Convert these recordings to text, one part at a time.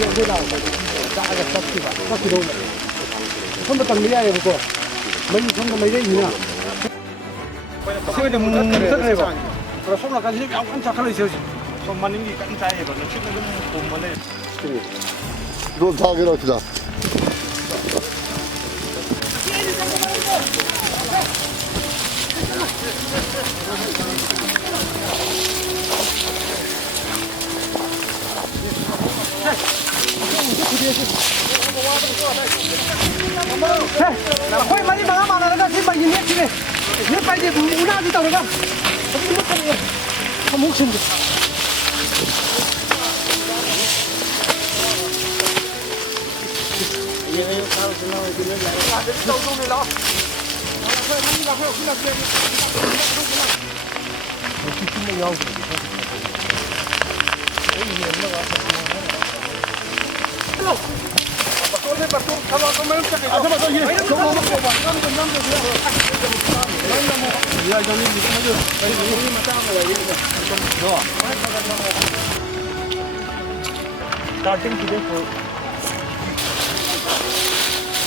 여기다 짜게 섞기가 섞기도 전부 딱 미야예고 mấy không mấy đấy gì nào xe thì muốn rất này vào rồi xong là cái gì ông ăn chặt cái gì xong mà những cái cắn tay và nó chút nó cùng mà lên 이건 다 개라치다. là quay mấy mà nó xin mày nhìn hết chứ này hết bay thì muốn nào đi tàu được không không muốn xin được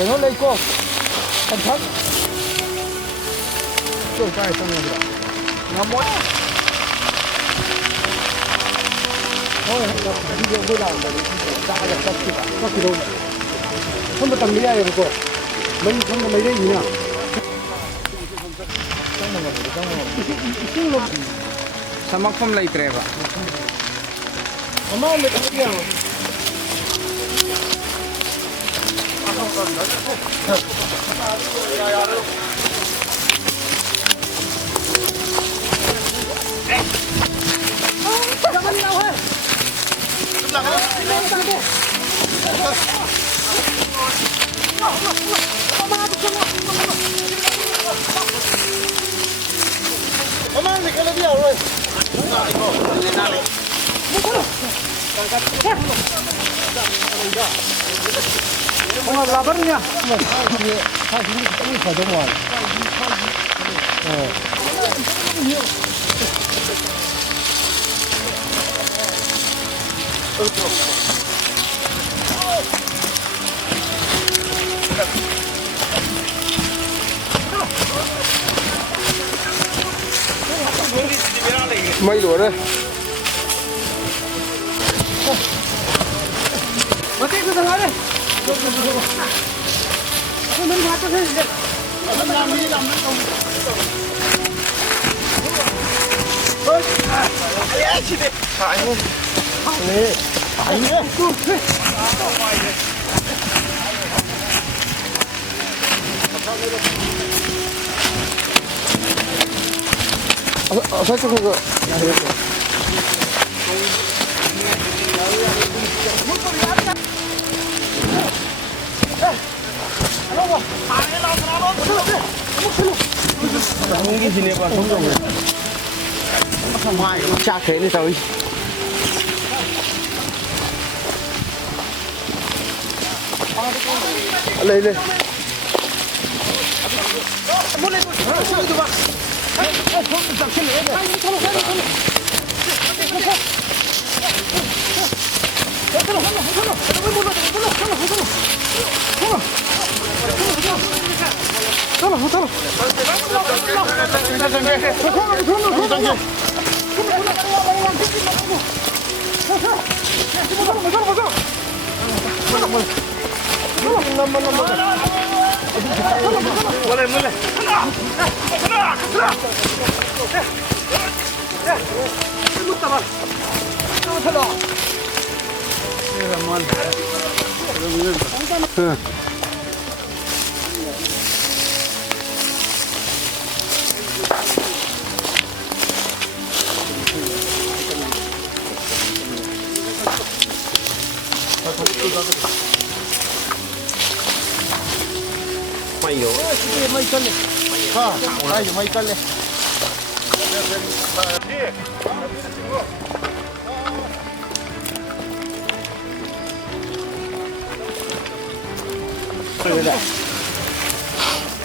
nó lên cô cẩn thận 좀 까이 쌍놈이다 나 뭐야 이게 올라온다 짜게 섞기도 전부 딱 미야예고 mấy không mấy đấy gì nào Sama không lấy tre ba. 엄마 왜 그러냐 엄마 라버냐 mấy đuổi đây. 어떻게 그 상황에 그만 갖다 대 이제 살짝 그거. Mungkin sini apa? Chắc thế này thôi. Lên lên. mấy cân này đây mấy cân này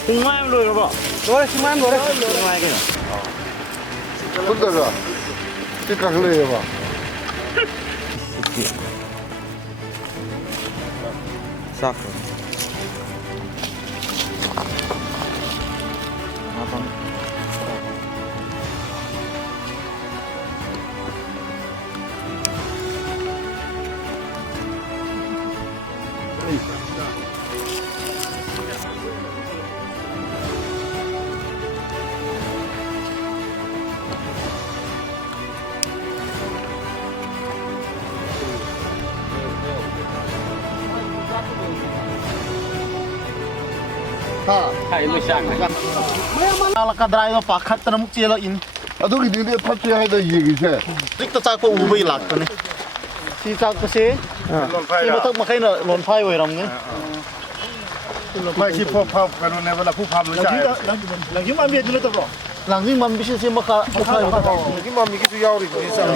Cùng mai em lùi rồi bỏ. rồi xin ăn rồi đấy Cùng mai kìa. 손들어. 띠깍 흘려봐. ꯆꯥꯛ 하. 하이로 시작해. alakadrai pakhat tanamuk chela in 아도기 니네 탑재 하다 얘기세. tikta chak ko ubai lak tane si chak ko se si matak makai na lon phai oi ram nge ไม่ใช่พวกพับกันในเวลาผู้พับหรือใช่ lang yum am ye jule ta bro lang jing mam bisi se makha phaiที่มันมีกี่ตัวอยู่ที่สั่ง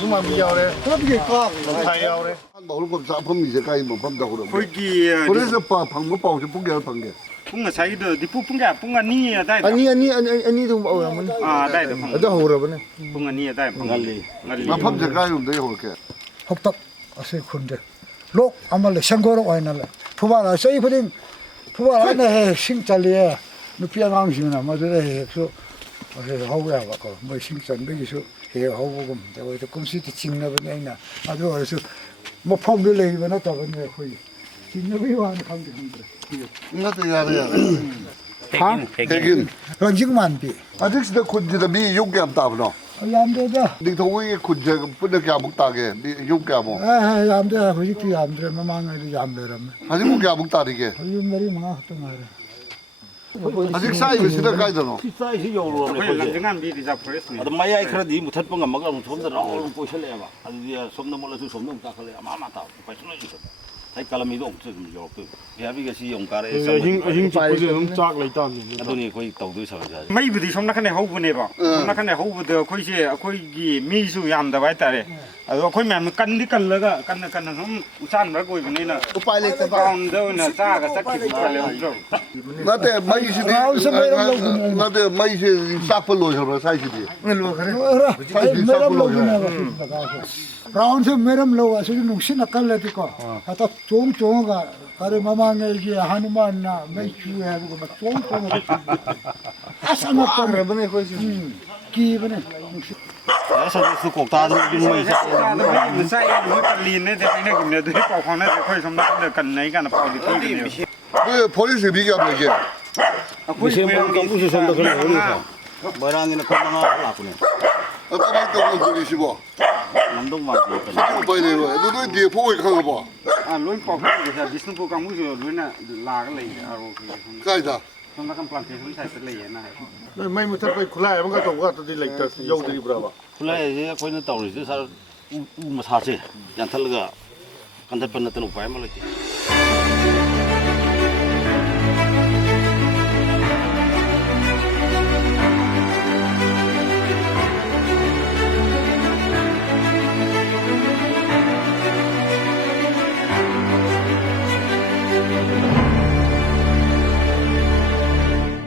ที่มันมีอยู่เลยก็มีก็ใช่อยู่เลย 먹을 거 사품 이제 가이 뭐 밤다 그러. 거기 그래서 방금 pau지 풍겨 방게. 풍가 자기도 니푸 풍가 풍가 니야 다 ani dum au ram 아 다이도 풍가 다 호러버네. 풍가 니야 다 풍갈리 나 밤새 가이 온데 그렇게. 헉떡 아세 군데 록 아말레 생거로 와이나래 부바라 저희 그린 부바라 네 싱짤리에 누피야 강심이나 뭐들에 해서 하고야 갖고 뭐 싱짤 거기서 해 하고 내가 또 컴퓨터 찍나보냐 아주 그래서 뭐 폼을 내기만 하다 보니 거의 찍나비 와는 감기 힘들어 나도 야래. 백인 그건 지금 안 비. 아직도 군지다 미 용기 안 따브노. 안 되다. 니 도우이 군지 뿌르게 안 먹다게 니 용기 안 먹. 안 돼. 그렇게 안 돼. 망하지 안 되라면. 아직 용기 안 먹다리게. 이 말이 망했던 말이야. 아직 사이가 시다 가이더노. 사이즈 요로 거기 랑정한 비리 잡혔으니 ಅದು ಮೈ ಐಕ್ರದಿ ಮುಥತ್ ಬಂಗ ಮಗ ಸೊಂದ ರಾವ್ ಪೋಷಲೆ ಅವ ಅದು ಸೊಂದ ಮೊಲಸು ಸೊಂದ ತಾಕಲೆ ಮಾಮಾತ ಪೈಸಲು ಇತ್ತು ಐ ಕಲಮಿದು ಒಕ್ತು ಯೋಕ್ ಯಾಬಿಗೆ ಸಿ 용ಕಾರೆ ಅದನಿ ಕೊಯ್ ತೌದು ಸವಜಾ ಮೈಬುದಿ ಸೊಂನ ಕನೆ ಹೋಗ್ಬನೇಬ ಸೊಂನ ಕನೆ ಹೋಗ್ಬದ ಅಖೋಯ್ಸೆ ಅಖೋಯ್ಗಿ ಮೀಸು ಯಾಮ್ದವ ಐತಾರೆ ಅದು ಅಖೋಯ್ ಮ್ಯಾಮ್ ಕಂದಿ ಕಲ್ಲಗ ಕನ್ನ ಸೊಂ ಉಸಾನ್ ಬರ ಕೊಯ್ಬನೇನ upai le ta ಕಾಂದವನ ಸಾಗ ಸಕ್ಕಿ ಬಿಟ್ಟಲೆ ಹೋಗ್ರು 나한테 마이시디. 나한테 마이시 싹벌로 저러 사이시디. मेरम लोग राउंड से मेरम लोग ऐसे नुकसान नकल लेती को आता चोंग चोंगा अरे मामा ने ये हनुमान ना मैं चू है वो मैं चोंग चोंग ऐसा मत कर बने कोई की बने ಸದಸ್ಯ ಕೊಕ್ತಾದ ಮೈ sai nó cần liền đấy thì cái này cũng được đấy bảo khoan này khơi xong nó được cần lấy cả nó bảo được cái 왜 폴리스 비교하면 이게. ಬಿಸಿ ಕಂಪುಸಿ ಸೊಂದ ಕಡೆ ಹೋಲಿಸ ಬರಾಂಗಿನ ಕೊಮ್ಮನ ಹಾಕುನೆ 어떤 활동을 들이시고. ನಮ್ದು ಮಾಡ್ತೀವಿ 지금 봐야 되고. 너도 뒤에 보고 가고 봐. à luôn bảo khoan thì là Disney program cũng rồi luôn là cái này à ok 가이다. xong nó cầm plantation sai cái này này ไม่มุทัดไปคุล่ามันก็ต้องว่าตัวนี้เลยจะยกดีบราบ 쿨라에 거기는 떠오르지 살 우마 사지 양탈가 간다뻔 났던 오빠야 말이지